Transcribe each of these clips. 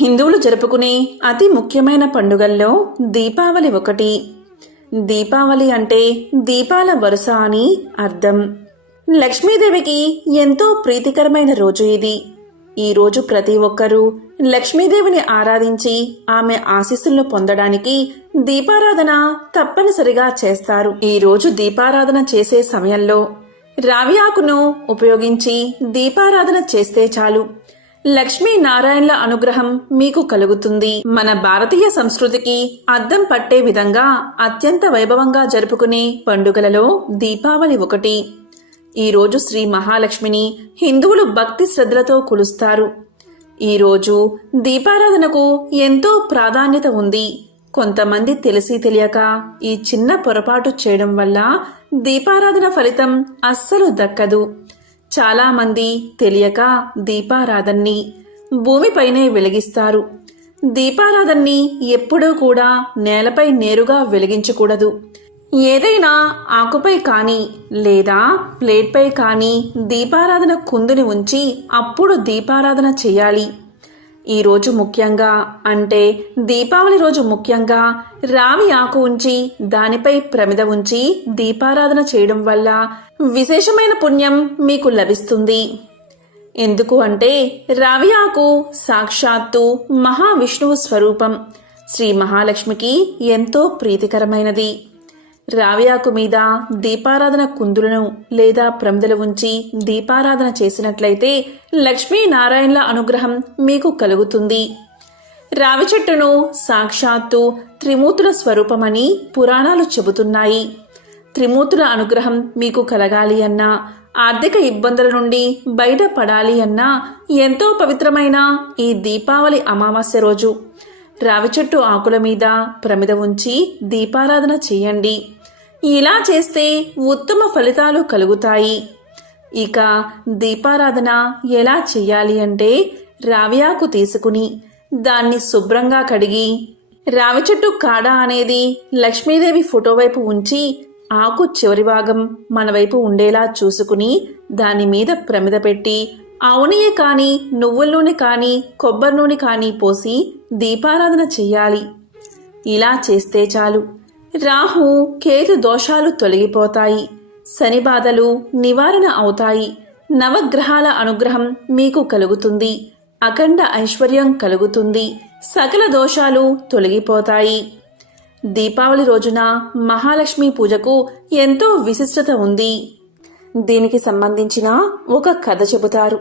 హిందువులు జరుపుకునే అతి ముఖ్యమైన పండుగల్లో దీపావళి ఒకటి. దీపావళి అంటే దీపాల వరుస అని అర్థం. లక్ష్మీదేవికి ఎంతో ప్రీతికరమైన రోజు ఇది. ఈ రోజు ప్రతి ఒక్కరూ లక్ష్మీదేవిని ఆరాధించి ఆమె ఆశీస్సులను పొందడానికి దీపారాధన తప్పనిసరిగా చేస్తారు. ఈ రోజు దీపారాధన చేసే సమయంలో రావి ఆకును ఉపయోగించి దీపారాధన చేస్తే చాలు, లక్ష్మీ నారాయణల అనుగ్రహం మీకు కలుగుతుంది. మన భారతీయ సంస్కృతికి అద్దం పట్టే విధంగా అత్యంత వైభవంగా జరుపుకునే పండుగలలో దీపావళి ఒకటి. ఈరోజు శ్రీ మహాలక్ష్మిని హిందువులు భక్తి శ్రద్ధలతో కొలుస్తారు. ఈరోజు దీపారాధనకు ఎంతో ప్రాధాన్యత ఉంది. కొంతమంది తెలిసి తెలియక ఈ చిన్న పొరపాటు చేయడం వల్ల దీపారాధన ఫలితం అస్సలు దక్కదు. చాలా మంది తెలియక దీపారాధనని భూమిపైనే వెలిగిస్తారు. దీపారాధనని ఎప్పుడూ కూడా నేలపై నేరుగా వెలిగించకూడదు. ఏదైనా ఆకుపై కానీ లేదా ప్లేట్పై కానీ దీపారాధన కుందుని ఉంచి అప్పుడు దీపారాధన చేయాలి. ఈరోజు ముఖ్యంగా అంటే దీపావళి రోజు ముఖ్యంగా రావి ఆకు ఉంచి దానిపై ప్రమిద ఉంచి దీపారాధన చేయడం వల్ల విశేషమైన పుణ్యం మీకు లభిస్తుంది. ఎందుకు అంటే రావి ఆకు సాక్షాత్తు మహావిష్ణువు స్వరూపం. శ్రీ మహాలక్ష్మికి ఎంతో ప్రీతికరమైనది. రావి ఆకు మీద దీపారాధన కుందులను లేదా ప్రమిదలు ఉంచి దీపారాధన చేసినట్లయితే లక్ష్మీనారాయణల అనుగ్రహం మీకు కలుగుతుంది. రావి చెట్టును సాక్షాత్తు త్రిమూర్తుల స్వరూపమని పురాణాలు చెబుతున్నాయి. త్రిమూర్తుల అనుగ్రహం మీకు కలగాలి అన్నా, ఆర్థిక ఇబ్బందుల నుండి బయటపడాలి అన్నా ఎంతో పవిత్రమైన ఈ దీపావళి అమావాస్య రోజు రావి చెట్టు ఆకుల మీద ప్రమిద ఉంచి దీపారాధన చేయండి. ఇలా చేస్తే ఉత్తమ ఫలితాలు కలుగుతాయి. ఇక దీపారాధన ఎలా చెయ్యాలి అంటే రావి ఆకు తీసుకుని దాన్ని శుభ్రంగా కడిగి రావి చెట్టు కాడ అనేది లక్ష్మీదేవి ఫోటో వైపు ఉంచి ఆకు చివరి భాగం మన వైపు ఉండేలా చూసుకుని దాని మీద ప్రమిద పెట్టి ఆవు నెయ్యి కానీ నువ్వుల నూనె కానీ కొబ్బరి నూనె కానీ పోసి దీపారాధన చెయ్యాలి. ఇలా చేస్తే చాలు, రాహు కేతు దోషాలు తొలగిపోతాయి, శని బాధలు నివారణ అవుతాయి, నవగ్రహాల అనుగ్రహం మీకు కలుగుతుంది, అఖండ ఐశ్వర్యం కలుగుతుంది, సకల దోషాలు తొలగిపోతాయి. దీపావళి రోజున మహాలక్ష్మి పూజకు ఎంతో విశిష్టత ఉంది. దీనికి సంబంధించిన ఒక కథ చెబుతారు.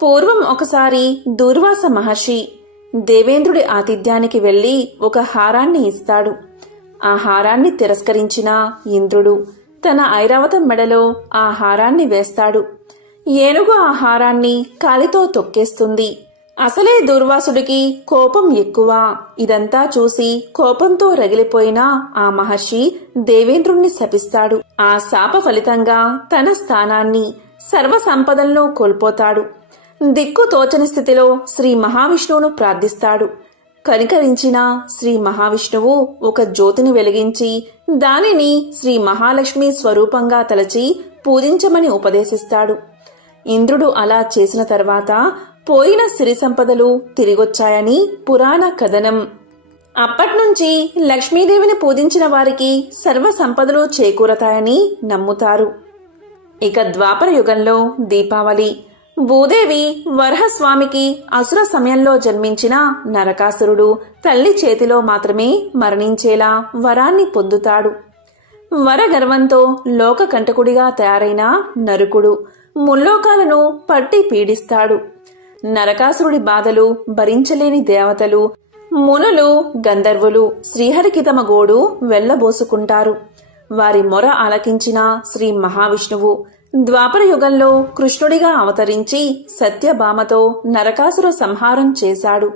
పూర్వం ఒకసారి దూర్వాస మహర్షి దేవేంద్రుడి ఆతిథ్యానికి వెళ్లి ఒక హారాన్ని ఇస్తాడు. ఆ హారాన్ని తిరస్కరించిన ఇంద్రుడు తన ఐరావతం మెడలో ఆ హారాన్ని వేస్తాడు. ఏనుగు ఆ హారాన్ని కాలితో తొక్కేస్తుంది. అసలే దూర్వాసుడికి కోపం ఎక్కువ. ఇదంతా చూసి కోపంతో రగిలిపోయిన ఆ మహర్షి దేవేంద్రుణ్ణి శపిస్తాడు. ఆ శాప ఫలితంగా తన స్థానాన్ని సర్వ సంపదలను కోల్పోతాడు. దిక్కు తోచని స్థితిలో శ్రీ మహావిష్ణువును ప్రార్థిస్తాడు. కనికరించిన శ్రీ మహావిష్ణువు ఒక జ్యోతిని వెలిగించి దానిని శ్రీ మహాలక్ష్మి స్వరూపంగా తలచి పూజించమని ఉపదేశిస్తాడు. ఇంద్రుడు అలా చేసిన తర్వాత పోయిన సిరి సంపదలు తిరిగొచ్చాయని పురాణ కథనం. అప్పట్నుంచి లక్ష్మీదేవిని పూజించిన వారికి సర్వ సంపదలు చేకూరతాయని నమ్ముతారు. ఇక ద్వాపర యుగంలో దీపావళి భూదేవి వరహస్వామికి అసుర సమయంలో జన్మించిన నరకాసురుడు తల్లి చేతిలో మాత్రమే మరణించేలా వరాన్ని పొందుతాడు. వరగర్వంతో లోకకంటకుడిగా తయారైన నరుకుడు ముల్లోకాలను పట్టి పీడిస్తాడు. నరకాసురుడి బాధలు భరించలేని దేవతలు, మునులు, గంధర్వులు శ్రీహరికి తమ గోడు వెళ్లబోసుకుంటారు. వారి మొర ఆలకించిన శ్రీ మహావిష్ణువు ద్వాపర యుగంలో కృష్ణుడిగా అవతరించి సత్యభామతో నరకాసుర సంహారం చేశాడు.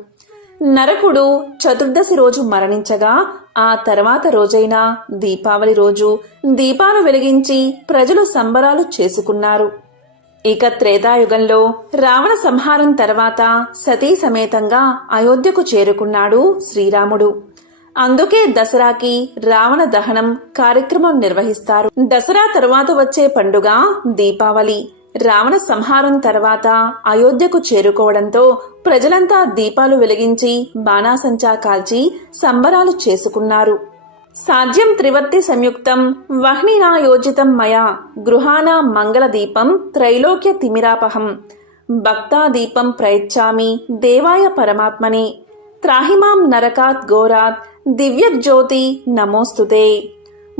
నరకుడు చతుర్దశి రోజు మరణించగా ఆ తర్వాత రోజైన దీపావళి రోజు దీపాలు వెలిగించి ప్రజలు సంబరాలు చేసుకున్నారు. ఇక త్రేతాయుగంలో రావణ సంహారం తర్వాత సతీ సమేతంగా అయోధ్యకు చేరుకున్నాడు శ్రీరాముడు. అందుకే దసరాకి రావణ దహనం కార్యక్రమం నిర్వహిస్తారు. దసరా తరువాత వచ్చే పండుగ దీపావళి. రావణ సంహారం తర్వాత అయోధ్యకు చేరుకోవడంతో ప్రజలంతా దీపాలు వెలిగించి బాణాసంచా కాల్చి సంబరాలు చేసుకున్నారు. సాధ్యం త్రివర్తి సంయుక్తం వహ్నినా యోజితం మయా గృహాణ మంగళదీపం త్రైలోక్య తిమిరాపహం భక్తాదీపం ప్రయచ్చామి దేవాయ పరమాత్మనే త్రాహిమాం నరకాత్ ఘోరాత్ దివ్యజ్యోతి నమోస్తుతే.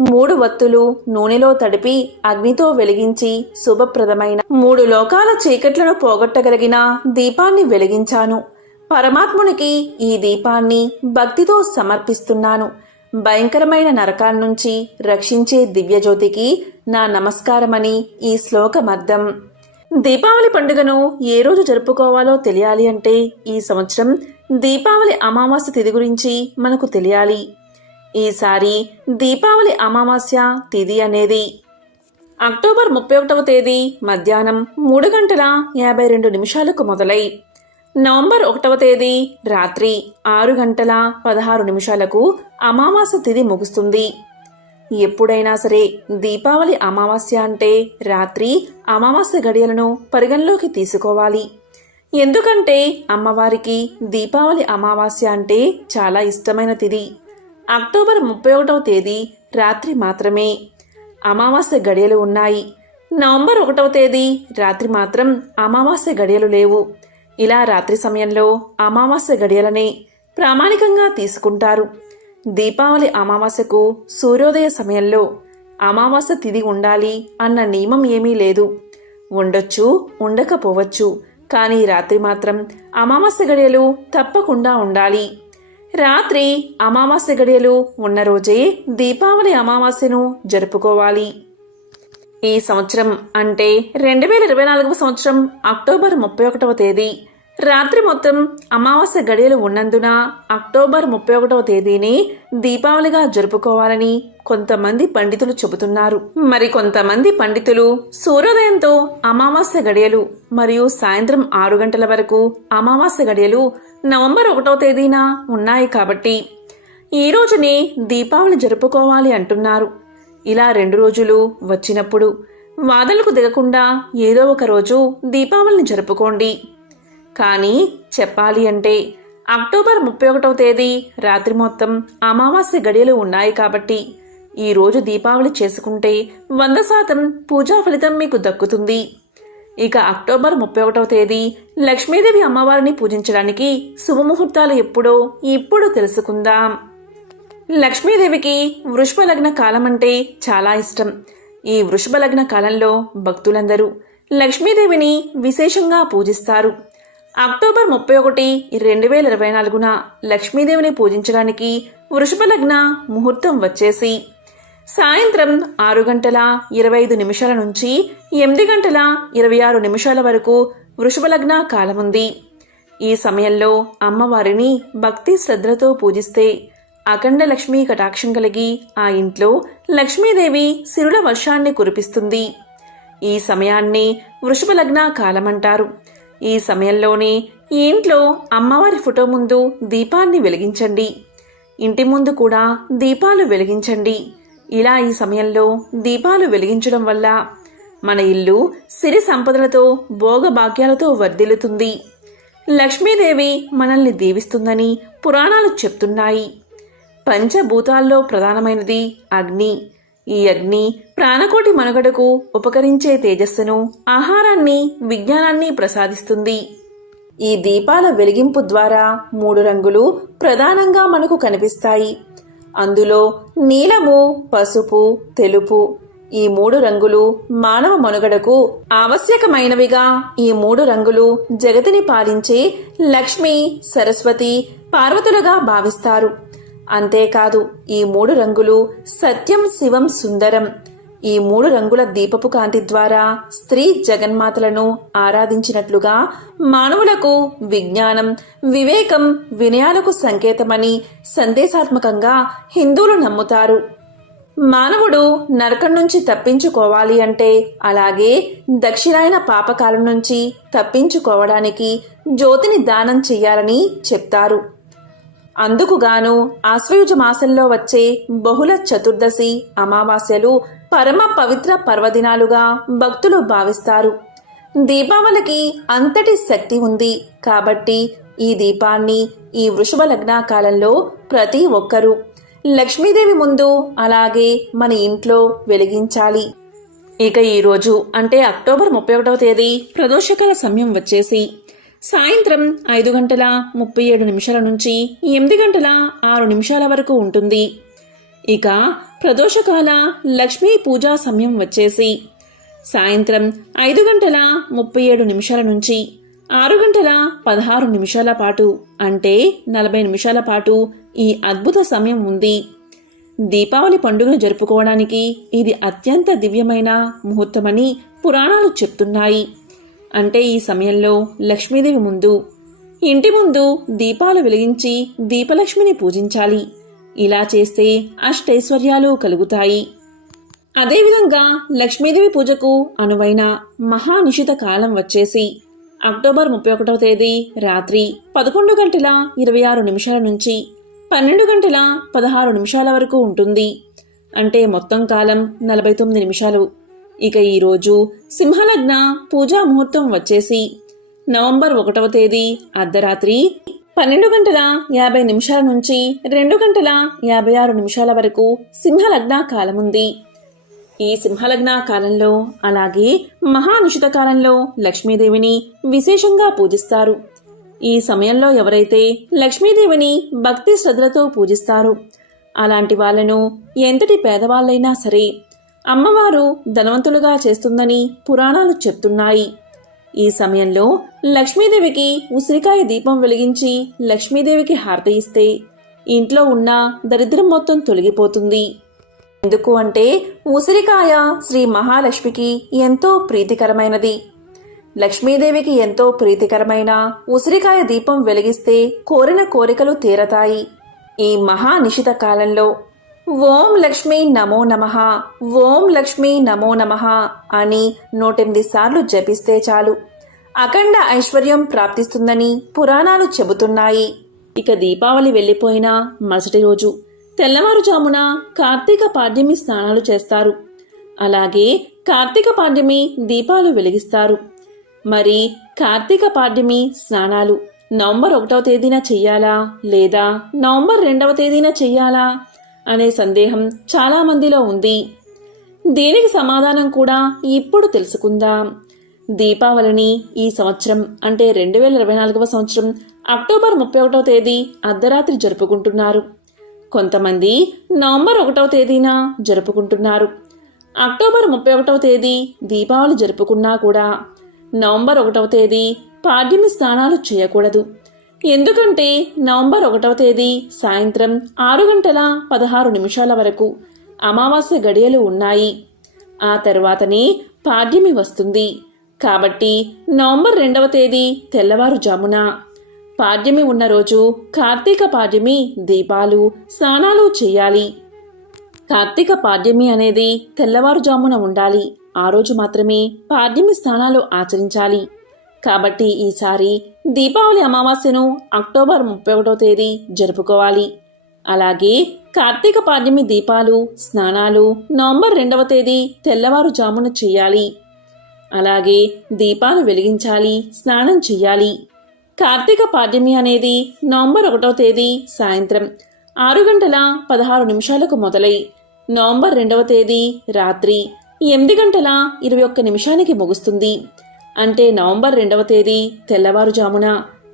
3 వత్తులు నూనెలో తడిపి అగ్నితో వెలిగించి శుభప్రదమైన 3 లోకాల చీకట్లను పోగొట్టగలిగిన దీపాన్ని వెలిగించాను. పరమాత్మునికి ఈ దీపాన్ని భక్తితో సమర్పిస్తున్నాను. భయంకరమైన నరకాల నుంచి రక్షించే దివ్యజ్యోతికి నా నమస్కారమని ఈ శ్లోకమర్థం. దీపావళి పండుగను ఏ రోజు జరుపుకోవాలో తెలియాలి అంటే ఈ సంవత్సరం దీపావళి అమావాస్య తిథి గురించి మనకు తెలియాలి. ఈసారి దీపావళి అమావాస్య తిథి అనేది అక్టోబర్ 31వ తేదీ మధ్యాహ్నం 3:52 మొదలై నవంబర్ 1వ తేదీ రాత్రి 6:16 అమావాస్య తిథి ముగుస్తుంది. ఎప్పుడైనా సరే దీపావళి అమావాస్య అంటే రాత్రి అమావాస్య గడియలను పరిగణలోకి తీసుకోవాలి. ఎందుకంటే అమ్మవారికి దీపావళి అమావాస్య అంటే చాలా ఇష్టమైన తిథి. అక్టోబర్ 31వ తేదీ రాత్రి మాత్రమే అమావాస్య గడియలు ఉన్నాయి. నవంబర్ 1వ తేదీ రాత్రి మాత్రం అమావాస్య గడియలు లేవు. ఇలా రాత్రి సమయంలో అమావాస్య గడియలనే ప్రామాణికంగా తీసుకుంటారు. దీపావళి అమావాస్యకు సూర్యోదయ సమయంలో అమావాస్య తిథి ఉండాలి అన్న నియమం ఏమీ లేదు. ఉండొచ్చు, ఉండకపోవచ్చు, కానీ రాత్రి మాత్రం అమావాస్య గడియలు తప్పకుండా ఉండాలి. రాత్రి అమావాస్య గడియలు ఉన్న రోజే దీపావళి అమావాస్యను జరుపుకోవాలి. ఈ సంవత్సరం అంటే 2024వ సంవత్సరం అక్టోబర్ 31వ తేదీ రాత్రి మొత్తం అమావాస్య గడియలు ఉన్నందున అక్టోబర్ 31వ తేదీని దీపావళిగా జరుపుకోవాలని కొంతమంది పండితులు చెబుతున్నారు. మరి కొంతమంది పండితులు సూర్యోదయంతో అమావాస్య గడియలు మరియు సాయంత్రం 6 గంటల వరకు అమావాస్య గడియలు నవంబర్ 1వ తేదీన ఉన్నాయి కాబట్టి ఈ రోజుని దీపావళి జరుపుకోవాలి అంటున్నారు. ఇలా 2 రోజులు వచ్చినప్పుడు వాదనలకు దిగకుండా ఏదో ఒక రోజు దీపావళిని జరుపుకోండి. కానీ చెప్పాలి అంటే అక్టోబర్ 31వ తేదీ రాత్రి మొత్తం అమావాస్య గడియలు ఉన్నాయి కాబట్టి ఈ రోజు దీపావళి చేసుకుంటే 100% పూజా ఫలితం మీకు దక్కుతుంది. ఇక అక్టోబర్ 31వ తేదీ లక్ష్మీదేవి అమ్మవారిని పూజించడానికి శుభముహూర్తాలు ఎప్పుడో ఇప్పుడు తెలుసుకుందాం. లక్ష్మీదేవికి వృషభ లగ్న కాలం అంటే చాలా ఇష్టం. ఈ వృషభ లగ్న కాలంలో భక్తులందరూ లక్ష్మీదేవిని విశేషంగా పూజిస్తారు. అక్టోబర్ 31, 2024న లక్ష్మీదేవిని పూజించడానికి వృషభ లగ్న ముహూర్తం వచ్చేసి సాయంత్రం 6:25 నుంచి 8:26 వరకు వృషభ లగ్న కాలముంది. ఈ సమయంలో అమ్మవారిని భక్తి శ్రద్ధలతో పూజిస్తే అఖండ లక్ష్మీ కటాక్షం కలిగి ఆ ఇంట్లో లక్ష్మీదేవి సిరుల వర్షాన్ని కురిపిస్తుంది. ఈ సమయాన్ని వృషభ లగ్న కాలమంటారు. ఈ సమయంలోనే ఈ ఇంట్లో అమ్మవారి ఫోటో ముందు దీపాన్ని వెలిగించండి. ఇంటి ముందు కూడా దీపాలు వెలిగించండి. ఇలా ఈ సమయంలో దీపాలు వెలిగించడం వల్ల మన ఇల్లు సిరి సంపదలతో భోగభాగ్యాలతో వర్ధిల్లుతుంది. లక్ష్మీదేవి మనల్ని దీవిస్తుందని పురాణాలు చెప్తున్నాయి. పంచభూతాల్లో ప్రధానమైనది అగ్ని. ఈ అగ్ని ప్రాణకోటి మనుగడకు ఉపకరించే తేజస్సును, ఆహారాన్ని, విజ్ఞానాన్ని ప్రసాదిస్తుంది. ఈ దీపాల వెలిగింపు ద్వారా 3 రంగులు ప్రధానంగా మనకు కనిపిస్తాయి. అందులో నీలము, పసుపు, తెలుపు ఈ 3 రంగులు మానవ మనుగడకు ఆవశ్యకమైనవిగా. ఈ 3 రంగులు జగతిని పాలించే లక్ష్మి, సరస్వతి, పార్వతులుగా భావిస్తారు. అంతేకాదు ఈ 3 రంగులు సత్యం, శివం, సుందరం. ఈ 3 రంగుల దీపపు కాంతి ద్వారా స్త్రీ జగన్మాతలను ఆరాధించినట్లుగా మానవులకు విజ్ఞానం, వివేకం, వినయాలకు సంకేతమని సందేశాత్మకంగా హిందువులు నమ్ముతారు. మానవుడు నరకం నుంచి తప్పించుకోవాలి అంటే, అలాగే దక్షిణాయన పాపకాలం నుంచి తప్పించుకోవడానికి జ్యోతిని దానం చెయ్యాలని చెప్తారు. అందుకుగాను ఆశ్వయుజ మాసంలో వచ్చే బహుళ చతుర్దశి, అమావాస్యలు పరమ పవిత్ర పర్వదినాలుగా భక్తులు భావిస్తారు. దీపావళికి అంతటి శక్తి ఉంది కాబట్టి ఈ దీపాన్ని ఈ వృషభ లగ్న కాలంలో ప్రతి ఒక్కరూ లక్ష్మీదేవి ముందు అలాగే మన ఇంట్లో వెలిగించాలి. ఇక ఈరోజు అంటే అక్టోబర్ 31వ తేదీ ప్రదోషకాల సమయం వచ్చేసి సాయంత్రం 5:37 నుంచి 8:06 వరకు ఉంటుంది. ఇక ప్రదోషకాల లక్ష్మీ పూజా సమయం వచ్చేసి సాయంత్రం 5:37 నుంచి 6:16 పాటు అంటే 40 నిమిషాల పాటు ఈ అద్భుత సమయం ఉంది. దీపావళి పండుగను జరుపుకోవడానికి ఇది అత్యంత దివ్యమైన ముహూర్తమని పురాణాలు చెప్తున్నాయి. అంటే ఈ సమయంలో లక్ష్మీదేవి ముందు ఇంటి ముందు దీపాలు వెలిగించి దీపలక్ష్మిని పూజించాలి. ఇలా చేస్తే అష్టైశ్వర్యాలు కలుగుతాయి. అదేవిధంగా లక్ష్మీదేవి పూజకు అనువైన మహానిషిత కాలం వచ్చేసి అక్టోబర్ 31వ తేదీ రాత్రి 11:26 నుంచి 12:16 వరకు ఉంటుంది. అంటే మొత్తం కాలం 49 నిమిషాలు. ఇక ఈరోజు సింహలగ్న పూజా ముహూర్తం వచ్చేసి నవంబర్ 1వ తేదీ అర్ధరాత్రి 12:50 నుంచి 2:56 వరకు సింహలగ్న కాలముంది. ఈ సింహలగ్న కాలంలో అలాగే మహానిషిత కాలంలో లక్ష్మీదేవిని విశేషంగా పూజిస్తారు. ఈ సమయంలో ఎవరైతే లక్ష్మీదేవిని భక్తి శ్రద్ధలతో పూజిస్తారో అలాంటి వాళ్లను ఎంతటి పేదవాళ్లైనా సరే అమ్మవారు ధనవంతులుగా చేస్తుందని పురాణాలు చెప్తున్నాయి. ఈ సమయంలో లక్ష్మీదేవికి ఉసిరికాయ దీపం వెలిగించి లక్ష్మీదేవికి హారతి ఇస్తే ఇంట్లో ఉన్న దరిద్రం మొత్తం తొలగిపోతుంది. ఎందుకు అంటే ఉసిరికాయ శ్రీ మహాలక్ష్మికి ఎంతో ప్రీతికరమైనది. లక్ష్మీదేవికి ఎంతో ప్రీతికరమైన ఉసిరికాయ దీపం వెలిగిస్తే కోరిన కోరికలు తీరతాయి. ఈ మహానిషిత కాలంలో ఓం లక్ష్మీ నమో నమః, ఓం లక్ష్మీ నమో నమః అని 108 సార్లు జపిస్తే చాలు అఖండ ఐశ్వర్యం ప్రాప్తిస్తుందని పురాణాలు చెబుతున్నాయి. ఇక దీపావళి వెళ్లిపోయిన మరుసటి రోజు తెల్లవారుజామున కార్తీక పాడ్యమి స్నానాలు చేస్తారు. అలాగే కార్తీక పాడ్యమి దీపాలు వెలిగిస్తారు. మరి కార్తీక పాడ్యమి స్నానాలు నవంబర్ 1వ తేదీన చెయ్యాలా లేదా నవంబర్ 2వ తేదీన చెయ్యాలా అనే సందేహం చాలా మందిలో ఉంది. దీనికి సమాధానం కూడా ఇప్పుడు తెలుసుకుందాం. దీపావళిని ఈ సంవత్సరం అంటే 2024వ సంవత్సరం అక్టోబర్ 31వ తేదీ అర్ధరాత్రి జరుపుకుంటున్నారు. కొంతమంది నవంబర్ 1వ తేదీన జరుపుకుంటున్నారు. అక్టోబర్ 31వ తేదీ దీపావళి జరుపుకున్నా కూడా నవంబర్ 1వ తేదీ పాడ్యమి స్నానాలు చేయకూడదు. ఎందుకంటే నవంబర్ 1వ తేదీ సాయంత్రం 6:16 వరకు అమావాస్య గడియలు ఉన్నాయి. ఆ తర్వాతనే పాడ్యమి వస్తుంది. కాబట్టి నవంబర్ 2వ తేదీ తెల్లవారుజామున పాడ్యమి ఉన్న రోజు కార్తీక పాడ్యమి దీపాలు స్నానాలు చేయాలి. కార్తీక పాడ్యమి అనేది తెల్లవారుజామున ఉండాలి. ఆ రోజు మాత్రమే పాడ్యమి స్నానాలు ఆచరించాలి. కాబట్టి ఈసారి దీపావళి అమావాస్యను అక్టోబర్ 31వ తేదీ జరుపుకోవాలి. అలాగే కార్తీక పాడ్యమి దీపాలు స్నానాలు నవంబర్ 2వ తేదీ తెల్లవారుజామున చేయాలి. అలాగే దీపాలు వెలిగించాలి, స్నానం చెయ్యాలి. కార్తీక పాడ్యమి అనేది నవంబర్ 1వ తేదీ సాయంత్రం 6:16 మొదలై నవంబర్ 2వ తేదీ రాత్రి 8:21 ముగుస్తుంది. అంటే నవంబర్ 2వ తేదీ తెల్లవారుజామున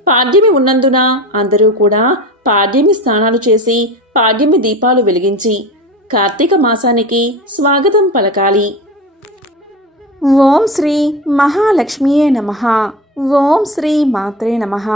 పాడ్యమి ఉన్నందున అందరూ కూడా పాడ్యమి స్నానాలు చేసి పాడ్యమి దీపాలు వెలిగించి కార్తీక మాసానికి స్వాగతం పలకాలి. ఓం శ్రీ మహాలక్ష్మియే నమః. ఓం శ్రీ మాత్రే నమః.